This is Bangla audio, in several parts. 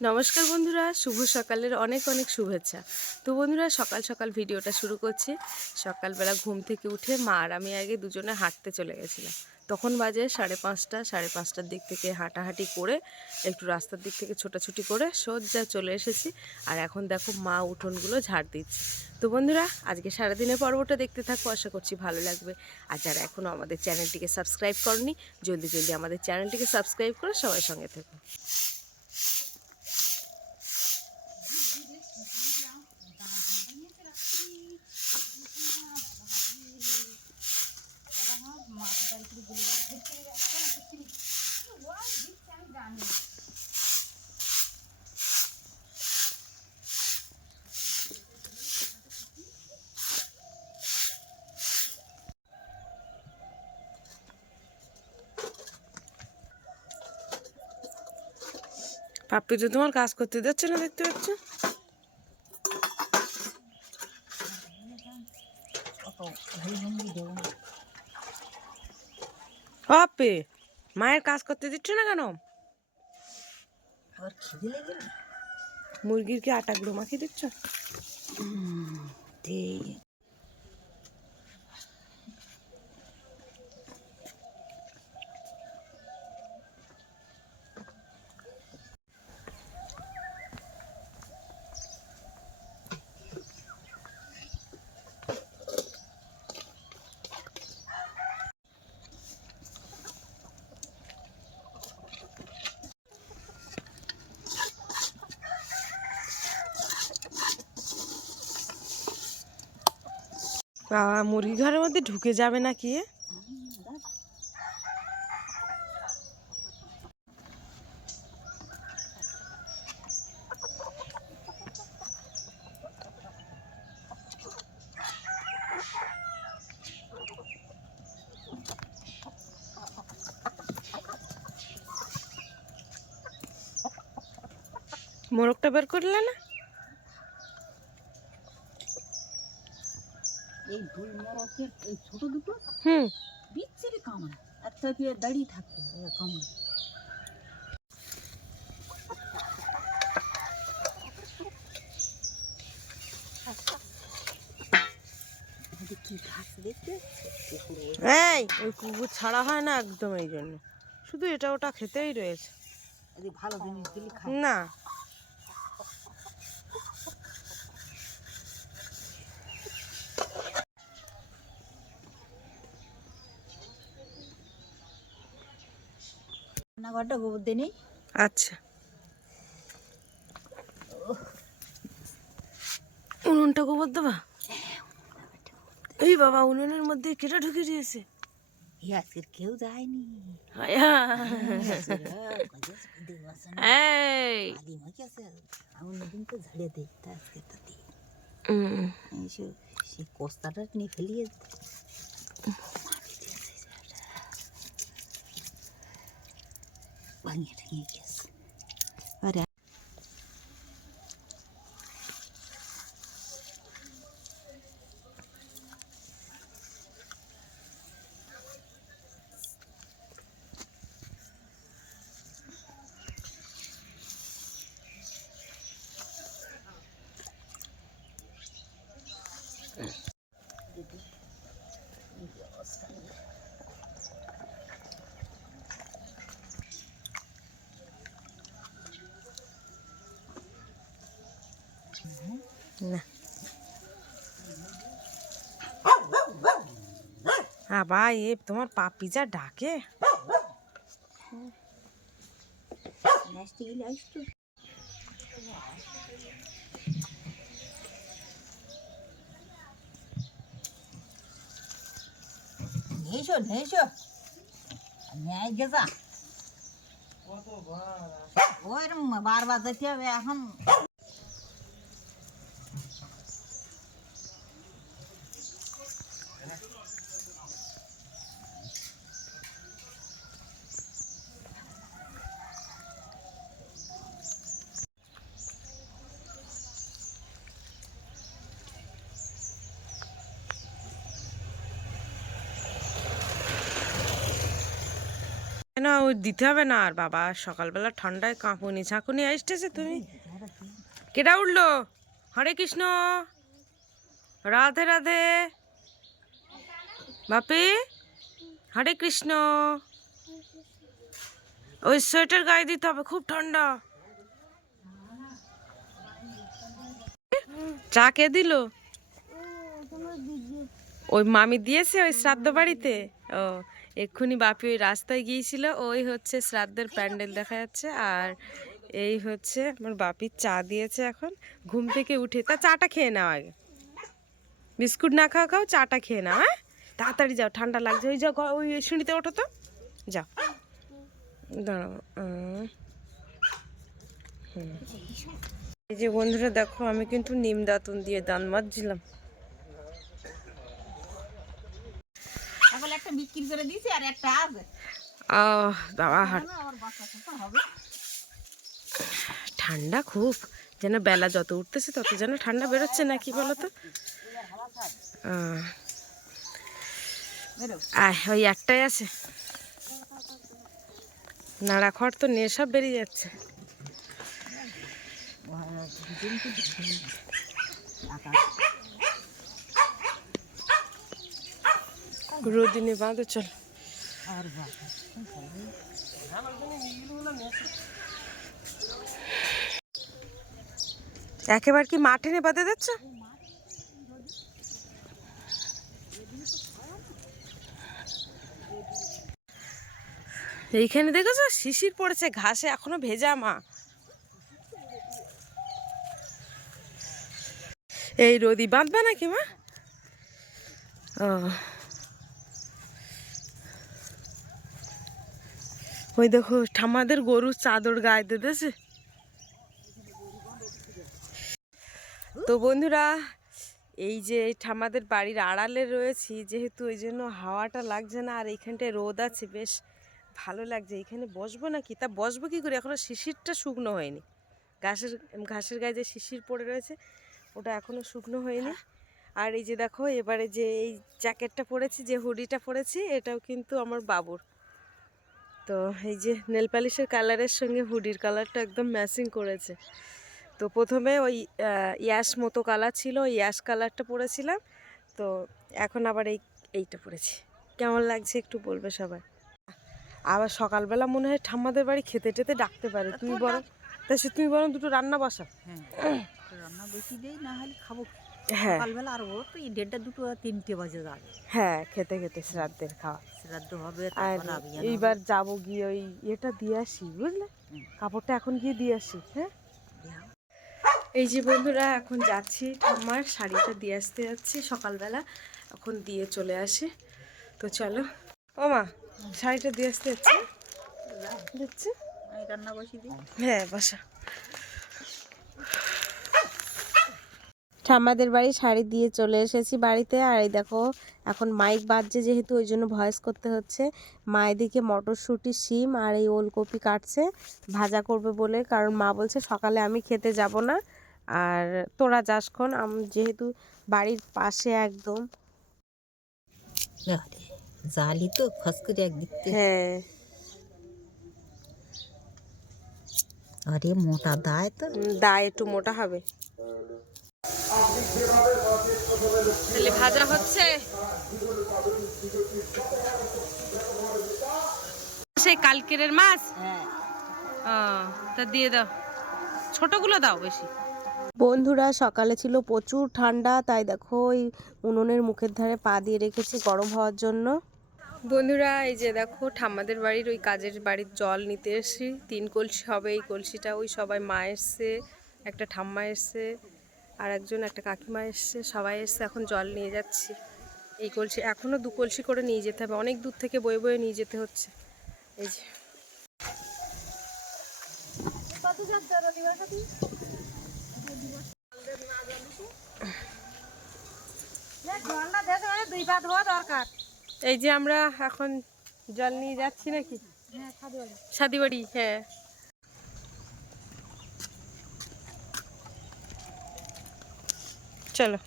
নমস্কার বন্ধুরা, শুভ সকালের অনেক অনেক শুভেচ্ছা। তো বন্ধুরা, সকাল সকাল ভিডিওটা শুরু করছি। সকালবেলা ঘুম থেকে উঠে মা আর আমি আগে দুজনে হাঁটতে চলে গেছিলাম। তখন বাজে 5:30। 5:30টার দিক থেকে হাঁটাহাঁটি করে একটু রাস্তার দিক থেকে ছোটাছুটি করে সোজা চলে এসেছি। আর এখন দেখো মা উঠোনগুলো ঝাড় দিচ্ছে। তো বন্ধুরা, আজকে সারাদিনের পর্বটা দেখতে থাকো, আশা করছি ভালো লাগবে। আর যারা এখনও আমাদের চ্যানেলটিকে সাবস্ক্রাইব করনি, জলদি জলদি আমাদের চ্যানেলটিকে সাবস্ক্রাইব করে সবাই সঙ্গে থেকো। পাপ্পি তো তোমার কাজ করতে যাচ্ছে না, দেখতে পাচ্ছ। পাপ্পি মায়ের কাজ করতে দিচ্ছ না কেন? আবার খিদে লেগে না? মুরগির কি আটা গুঁড়ো মাখিয়ে দিচ্ছ? বাবা, মুরগি ঘরের মধ্যে ঢুকে যাবে না কি? মোরগটা বের করলে না? এই দুই মোরগের এই ছোট দুটো হুম। বিচ্ছিরি কামড়, একটা দিয়ে দাঁড়িয়ে থাকতো কামড়। কি ঘাস দেখতে? এই ওই কুকুর ছাড়া হয় না একদম, এই জন্য শুধু এটা ওটা খেতেই রয়েছে। ভালো জিনিস দিলে খায় না। রান্নাঘরটা গোবর দিয়ে নেই। আচ্ছা, উনুনটা গোবর দেবা? এই বাবা, উনুনের মধ্যে কেটে ঢুকে দিয়েছে। আজকের কেউ যায়নি। আমি নতুন তো ঝাড়িয়ে দিই আজকে তাতে সেই কোস্তাটা নিয়ে ফেলিয়ে ভাঙিয়ে ঠেঙিয়ে গেছে। আরে না, আবার এ তোমার পাপি যা ডাকে। নেশো নেশো ন্যায় গেছা ওইরকম বারবার যেতে হবে এখন। কেন ওই দিতে হবে না আর বাবা, সকালবেলা ঠান্ডায় কাঁপুনি ঝাঁকুনি আসতেছে। তুমি কেটা উঠলো? হরে কৃষ্ণ, রাধে রাধে বাপি, হরে কৃষ্ণ। ওই সোয়েটার গায়ে দিতে হবে, খুব ঠান্ডা। চা কে দিল? ওই মামি দিয়েছে ওই শ্রাদ্ধ বাড়িতে। ও এক্ষুনি বাপি ওই রাস্তায় গিয়েছিল, ওই হচ্ছে শ্রাদ্ধের প্যান্ডেল দেখা যাচ্ছে। আর এই হচ্ছে আমার বাপির চা দিয়েছে এখন ঘুম থেকে উঠে। তা চাটা খেয়ে নাও আগে, বিস্কুট না খাও খাও, চাটা খেয়ে নাও। হ্যাঁ তাড়াতাড়ি যাও, ঠান্ডা লাগছে। ওই যাও, ওই সিঁড়িতে ওঠো তো, যাও। দাঁড়াও। এই যে বন্ধুরা দেখো, আমি কিন্তু নিম দাঁতন দিয়ে দান মাজছিলাম। একটা বিক্রি করে দিয়েছি আর একটা আছে। বাবা ঠান্ডা খুব, যেন বেলা যত উঠতেছে তত যেন ঠান্ডা বেরোচ্ছে না, কি বলতো? ওই একটাই আছে, নাড়া খড় তো নিয়ে সব বেরিয়ে যাচ্ছে। রোদিনে বাঁধো, চল। একেবারে কি মাঠে নিয়ে বাঁধে দিচ্ছ? এইখানে দেখেছো শিশির পড়েছে, ঘাসে এখনো ভেজা মা। এই রোদি বাঁধবে নাকি মা? ও ওই দেখো ঠাম্মাদের গরুর চাদর গায়ে দিতেছে। তো বন্ধুরা, এই যে ঠাম্মাদের বাড়ির আড়ালে রয়েছি যেহেতু, ওই জন্য হাওয়াটা লাগছে না। আর এইখানটায় রোদ আছে, বেশ ভালো লাগছে। এখানে বসবো নাকি, তা বসবো কি করে, এখনো শিশিরটা শুকনো হয়নি। ঘাসের গায়ে যে শিশির পড়ে রয়েছে ওটা এখনো শুকনো হয়নি। আর এই যে দেখো এবারে যে এই জ্যাকেটটা পরেছি, যে হুডিটা পরেছি, এটাও কিন্তু আমার বাবুর। তো এই যে নেল পালিশের কালারের সঙ্গে হুডির কালারটা একদম ম্যাচিং করেছে। তো প্রথমে ওই ইয়াশ মতো কালার ছিল, ওই ইয়াশ কালারটা পরেছিলাম। তো এখন আবার এইটা পরেছি। কেমন লাগছে একটু বলবে সবাই। আবার সকালবেলা মনে হয় ঠাম্মাদের বাড়ি খেতে টেতে ডাকতে পারে। তুমি বরং দুটো রান্না বসা। হ্যাঁ রান্না বেশি দেই, না হলে খাবো। হ্যাঁ সকালবেলা আর ও তো 1:30 2 3টে বাজে যাবে। হ্যাঁ খেতে খেতে শ্রাদ্ধের খাওয়া। শ্রাদ্ধ হবে, আর এইবার যাবো গিয়ে ওই এটা দিয়ে আসি, বুঝলে? কাপড়টা এখন গিয়ে দিয়ে আসি। হ্যাঁ এই যে বন্ধুরা, এখন যাচ্ছি ঠাম্মার শাড়িটা দিয়ে আসতে যাচ্ছি সকালবেলা, এখন দিয়ে চলে আসি। তো চলো। ও মা, শাড়িটা দিয়ে আসতে যাচ্ছি, দিচ্ছি। রান্না বসিয়ে দিই। হ্যাঁ বসা। ঠাম্মাদের বাড়ি শাড়ি দিয়ে চলে এসেছি বাড়িতে। আর এই দেখো এখন মাইক বাজছে যেহেতু, ওই জন্য ভয়েস করতে হচ্ছে। মা এদিকে মটরশুঁটি, শিম আর এই ওলকপি কাটছে, ভাজা করবে বলে। কারণ মা বলছে সকালে আমি খেতে যাব না, আর তোরা যাসক্ষণ, যেহেতু বাড়ির পাশে একদম। জালি তো খস করে একদিক থেকে। হ্যাঁ আরে মোটা দায় তো, দায় একটু মোটা হবে। তাহলে ভাজা হচ্ছে, সেই কালকের মাছ। তা দিয়ে দাও, ছোটগুলো দাও বেশি। বন্ধুরা সকালে ছিল প্রচুর ঠান্ডা, তাই দেখো ওই উনুনের মুখের ধারে পা দিয়ে রেখেছি গরম হওয়ার জন্য। বন্ধুরা এই যে দেখো ঠাম্মাদের বাড়ির ওই কাজের বাড়ির জল নিতে এসেছি, 3 কলসি হবে এই কলসিটা। ওই সবাই মা এসছে, একটা ঠাম্মা এসছে, আর একজন একটা কাকিমা এসছে, সবাই এসছে। এখন জল নিয়ে যাচ্ছি এই কলসি, এখনও 2 কলসি করে নিয়ে যেতে হবে, অনেক দূর থেকে বয়ে বয়ে নিয়ে যেতে হচ্ছে। এই যে এই যে আমরা এখন জল নিয়ে যাচ্ছি নাকি সাদিবাড়ি। হ্যাঁ চলো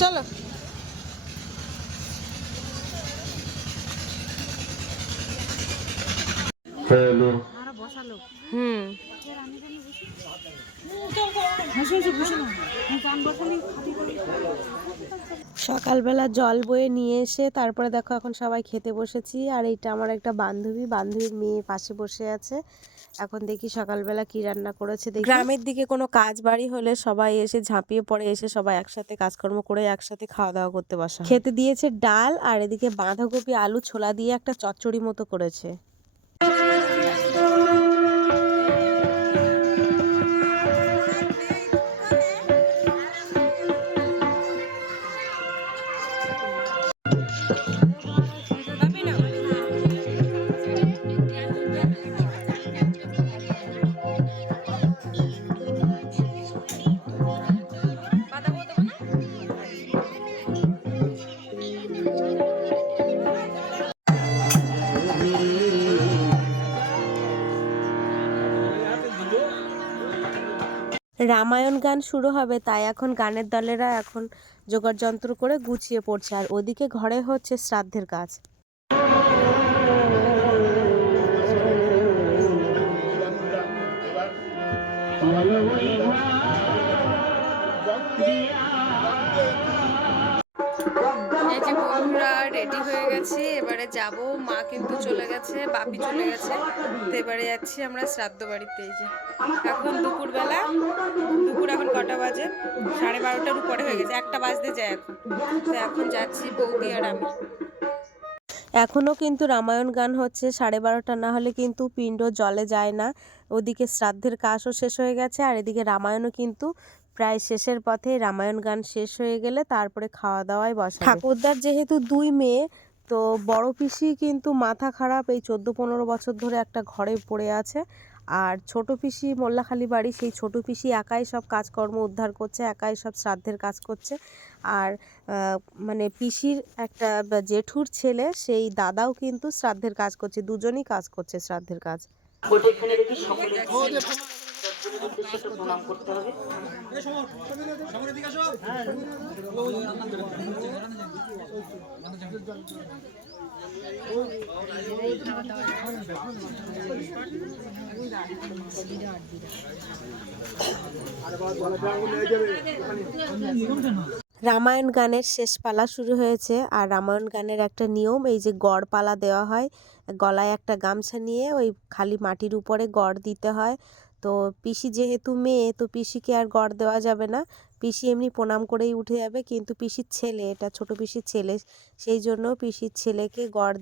চলো। হুম। সকালবেলা জল বয়ে নিয়ে এসে তারপরে দেখো এখন সবাই খেতে বসেছি। আর এইটা আমার একটা বান্ধবীর মেয়ে পাশে বসে আছে। এখন দেখি সকালবেলা কি রান্না করেছে দেখি। গ্রামের দিকে কোনো কাজ বাড়ি হলে সবাই এসে ঝাঁপিয়ে পড়ে, এসে সবাই একসাথে কাজকর্ম করে একসাথে খাওয়া দাওয়া করতে বসা। খেতে দিয়েছে ডাল, আর এদিকে বাঁধাকপি আলু ছোলা দিয়ে একটা চচ্চড়ি মতো করেছে। রামায়ণ গান শুরু হবে, তাই এখন গানের দলেরা এখন জোগাড় যন্ত্র করে গুছিয়ে পড়ছে। আর ওদিকে ঘরে হচ্ছে শ্রাদ্ধের কাজ। এই যে বন্ধুরা রেডি হয়ে গেছি, এবারে যাব। মা কিন্তু চলে গেছে, বাপি চলে গেছে, তো এবারে যাচ্ছি আমরা শ্রাদ্ধ বাড়িতে। এই যে এখন দুপুরবেলা, দুপুর এখন কটা বাজে? 12:30টার উপরে হয়ে গেছে, 1টা বাজতে যায় এখন। তো এখন যাচ্ছি বৌদি আর আমি। এখনও কিন্তু রামায়ণ গান হচ্ছে, 12:30 না হলে কিন্তু পিণ্ড জলে যায় না। ওদিকে শ্রাদ্ধের কাজও শেষ হয়ে গেছে, আর এদিকে রামায়ণও কিন্তু প্রায় শেষের পথে। রামায়ণ গান শেষ হয়ে গেলে তারপরে খাওয়া দাওয়ায় বসা। ঠাকুরদার যেহেতু 2 মেয়ে, তো বড় পিসি কিন্তু মাথা খারাপ, এই 14-15 বছর ধরে একটা ঘরে পড়ে আছে। আর ছোট পিসি মোল্লাখালী বাড়ি, সেই ছোট পিসি একাই সব কাজকর্ম উদ্ধার করছে, একাই সব শ্রাদ্ধের কাজ করছে। আর মানে পিসির একটা জেঠুর ছেলে, সেই দাদাও কিন্তু শ্রাদ্ধের কাজ করছে, দুজনই কাজ করছে শ্রাদ্ধের কাজ। প্রণাম করতে হবে। রামায়ণ গানের শেষ পালা শুরু হয়েছে। আর রামায়ণ গানের একটা নিয়ম, এই যে গড় পালা দেওয়া হয়, গলায় একটা গামছা নিয়ে ওই খালি মাটির উপরে গড় দিতে হয়। তো পিসি যেহেতু মেয়ে, তো পিসিকে আর গড় দেওয়া যাবে না, পিসি এমনি প্রণাম করেই উঠে যাবে। কিন্তু পিসির ছেলে, এটা ছোট পিসির ছেলে, সেই জন্য পিসির ছেলেকে গড়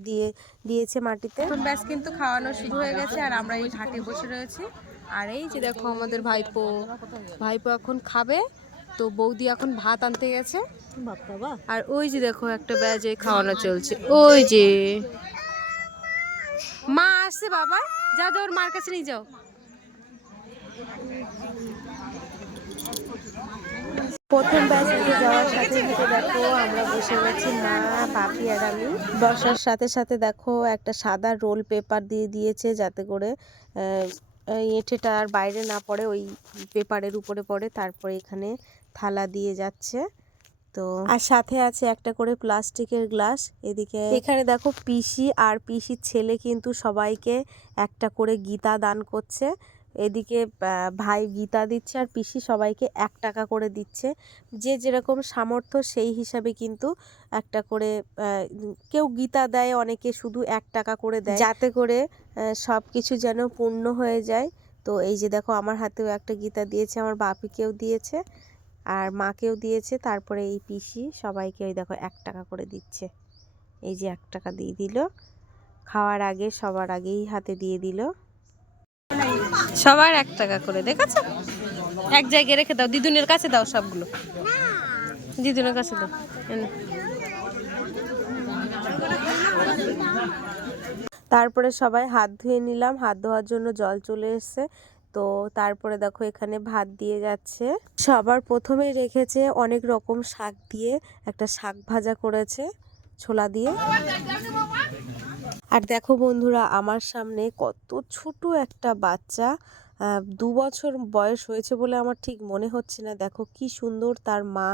দিয়েছে মাটিতে। এখন ব্যাস কিন্তু খাওয়ানো শুরু হয়ে গেছে, আর আমরা এই ঘাটে বসে রয়েছি। আর এই যে দেখো আমাদের ভাইপো এখন খাবে। তো বৌদি এখন ভাত আনতে গেছে। আর ওই যে দেখো একটা ব্যাজে খাওয়ানো চলছে। ওই যে মা আসছে, বাবা যাও, ওর মার কাছে নিয়ে যাও। প্রথম ব্যাচ থেকে যাওয়ার সাথে সাথে দেখো আমরা বসে গেছি, মা, বাপি আর আমি। বসার সাথে সাথে দেখো একটা সাদা রোল পেপার দিয়ে দিয়েছে, যাতে করে এঁঠেটা আর বাইরে না পড়ে, ওই পেপারের উপরে পড়ে। তারপরে এখানে থালা দিয়ে যাচ্ছে। তো আর সাথে আছে একটা করে প্লাস্টিকের গ্লাস। এদিকে এখানে দেখো পিসি আর পিসির ছেলে কিন্তু সবাইকে একটা করে গীতা দান করছে। এদিকে ভাই গীতা দিচ্ছে, আর পিসি সবাইকে 1 টাকা করে দিচ্ছে। যে যেরকম সামর্থ্য সেই হিসাবে কিন্তু একটা করে, কেউ গীতা দেয়, অনেকে শুধু 1 টাকা করে দেয়, যাতে করে সব কিছু যেন পূর্ণ হয়ে যায়। তো এই যে দেখো আমার হাতেও একটা গীতা দিয়েছে, আমার বাপিকেও দিয়েছে, আর মাকেও দিয়েছে। তারপরে এই পিসি সবাইকে ওই দেখো 1 টাকা করে দিচ্ছে। এই যে 1 টাকা দিয়ে দিল খাওয়ার আগে, সবার আগেই হাতে দিয়ে দিল সবার 1 টাকা করে। দেখেছো, এক জায়গায় রেখে দাও, দিদুনের কাছে দাও, সবগুলো দিদুনের কাছে দাও। তারপরে সবাই হাত ধুয়ে নিলাম, হাত ধোয়ার জন্য জল চলে এসছে। তো তারপরে দেখো এখানে ভাত দিয়ে যাচ্ছে। সবার প্রথমে রেখেছে অনেক রকম শাক দিয়ে, একটা শাক ভাজা করেছে ছোলা দিয়ে। আর দেখো বন্ধুরা, আমার সামনে কত ছোট একটা বাচ্চা, 2 বছর বয়স হয়েছে বলে আমার ঠিক মনে হচ্ছে না। দেখো কি সুন্দর তার মা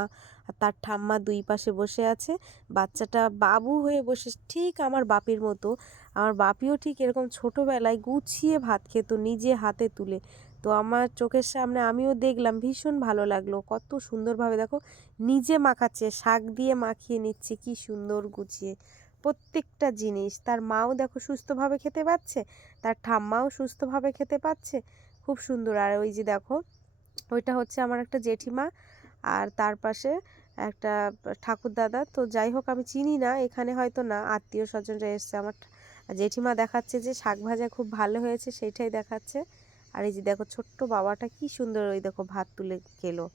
আর তার ঠাম্মা দুই পাশে বসে আছে। বাচ্চাটা বাবু হয়ে বসে ঠিক আমার বাপির মতো। আমার বাপিও ঠিক এরকম ছোটোবেলায় গুছিয়ে ভাত খেত নিজে হাতে তুলে। তো আমার চোখের সামনে আমিও দেখলাম, ভীষণ ভালো লাগলো। কত সুন্দরভাবে দেখো নিজে মাখাচ্ছে, শাক দিয়ে মাখিয়ে নিচ্ছে, কি সুন্দর গুছিয়ে প্রত্যেকটা জিনিস। তার মাও দেখো সুস্থভাবে খেতে পাচ্ছে, তার ঠাম্মাও সুস্থভাবে খেতে পাচ্ছে, খুব সুন্দর। আর ওই যে দেখো ওইটা হচ্ছে আমার একটা জেঠিমা, আর তার পাশে একটা ঠাকুর দাদা। তো যাই হোক আমি চিনি না, এখানে হয়তো না, আত্মীয় স্বজনরা এসছে। আমার জেঠিমা দেখাচ্ছে যে শাক ভাজা খুব ভালো হয়েছে, সেইটাই দেখাচ্ছে। আর এই যে দেখো ছোট্ট বাবাটা কি সুন্দর, ওই দেখো ভাত তুলে খেলো।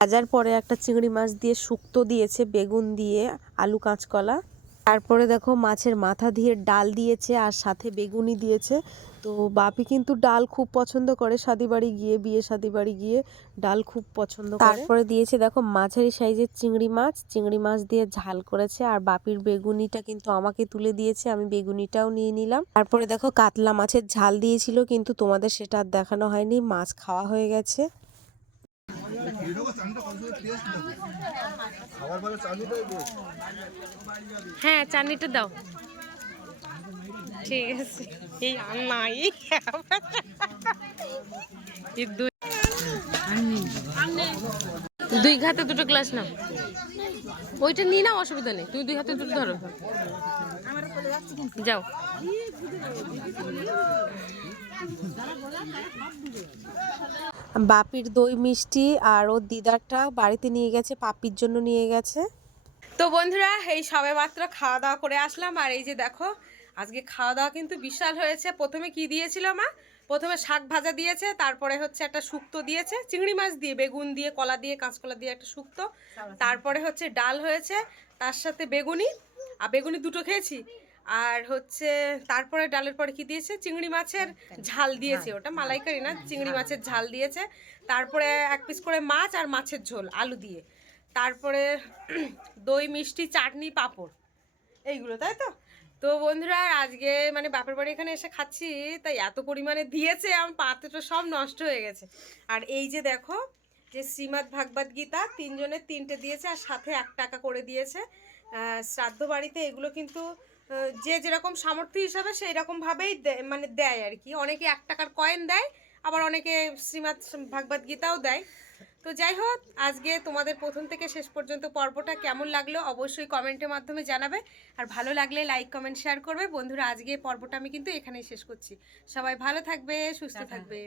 ভাজার পরে একটা চিংড়ি মাছ দিয়ে শুক্তো দিয়েছে, বেগুন দিয়ে, আলু কাঁচকলা। তারপরে দেখো মাছের মাথা দিয়ে ডাল দিয়েছে, আর সাথে বেগুনি দিয়েছে। তো বাপি কিন্তু ডাল খুব পছন্দ করে, বিয়ে শাদি বাড়ি গিয়ে ডাল খুব পছন্দ করে। তারপরে দিয়েছে দেখো মাঝারি সাইজের চিংড়ি মাছ দিয়ে ঝাল করেছে। আর বাপির বেগুনিটা কিন্তু আমাকে তুলে দিয়েছে, আমি বেগুনিটাও নিয়ে নিলাম। তারপরে দেখো কাতলা মাছের ঝাল দিয়েছিল, কিন্তু তোমাদের সেটা আর দেখানো হয়নি, মাছ খাওয়া হয়ে গেছে। হ্যাঁ চাটনিটা দাও, ঠিক আছে। এই নাই দুই হাতে দুটো গ্লাস নাও, ওইটা নিয়ে নাও, অসুবিধা নেই, তুমি দুই হাতে দুটো ধরো, যাও। বাপির দই মিষ্টি আর ওর দিদারটা বাড়িতে নিয়ে গেছে, পাপির জন্য নিয়ে গেছে। তো বন্ধুরা এই সবে মাত্র খাওয়া দাওয়া করে আসলাম। আর এই যে দেখো আজকে খাওয়া দাওয়া কিন্তু বিশাল হয়েছে। প্রথমে কি দিয়েছিল মা? প্রথমে শাক ভাজা দিয়েছে, তারপরে হচ্ছে একটা শুক্তো দিয়েছে চিংড়ি মাছ দিয়ে, বেগুন দিয়ে, কলা দিয়ে, কাঁচকলা দিয়ে একটা শুক্তো। তারপরে হচ্ছে ডাল হয়েছে, তার সাথে বেগুনি, আর বেগুনি দুটো খেয়েছি। আর হচ্ছে তারপরে ডালের পরে কি দিয়েছে? চিংড়ি মাছের ঝাল দিয়েছে, ওটা মালাইকারি না, চিংড়ি মাছের ঝাল দিয়েছে। তারপরে এক পিস করে মাছ আর মাছের ঝোল আলু দিয়ে, তারপরে দই মিষ্টি চাটনি পাঁপড়, এইগুলো, তাই তো। তো বন্ধুরা আজকে মানে বাপের বাড়ি এখানে এসে খাচ্ছি, তাই এত পরিমাণে দিয়েছে আমার পাত্রটা সব নষ্ট হয়ে গেছে। আর এই যে দেখো যে শ্রীমদ্ ভাগবত গীতা 3 জনের 3টে দিয়েছে, আর সাথে 1 টাকা করে দিয়েছে। শ্রাদ্ধ বাড়িতে এগুলো কিন্তু যে যেরকম সামর্থ্য হিসাবে সেই রকমভাবেই মানে দেয় আর কি। অনেকে 1 টাকার কয়েন দেয়, আবার অনেকে শ্রীমদ্ ভাগবত গীতাও দেয়। তো যাই হোক আজকে তোমাদের প্রথম থেকে শেষ পর্যন্ত পর্বটা কেমন লাগলো অবশ্যই কমেন্টের মাধ্যমে জানাবে। আর ভালো লাগলে লাইক কমেন্ট শেয়ার করবে। বন্ধুরা আজকে পর্বটা আমি কিন্তু এখানেই শেষ করছি। সবাই ভালো থাকবে, সুস্থ থাকবে।